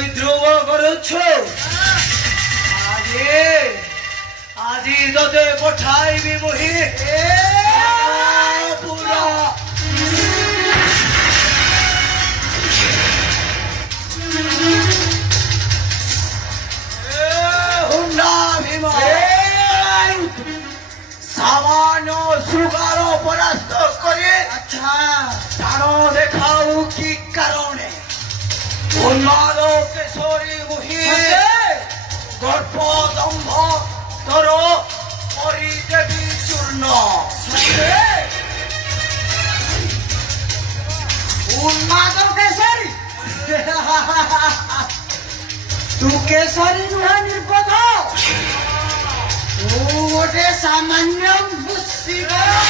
विद्रोह करुछ আজি তোতে পঠাইবি মুহি পুরা হুন্ডা ভীমা সামান্য সুগার পরাস্ত করে আচ্ছা প্রাণ দেখাও কি কারণে উন্মাদ কেশরী মুহি গর্ভ দম্ভ তোর পরিদেবী চূর্ণ উন্মাদ কেশরী তু কেশরী নুহে নির্বোধ তু গোটে সামান্য বুସିଗଲା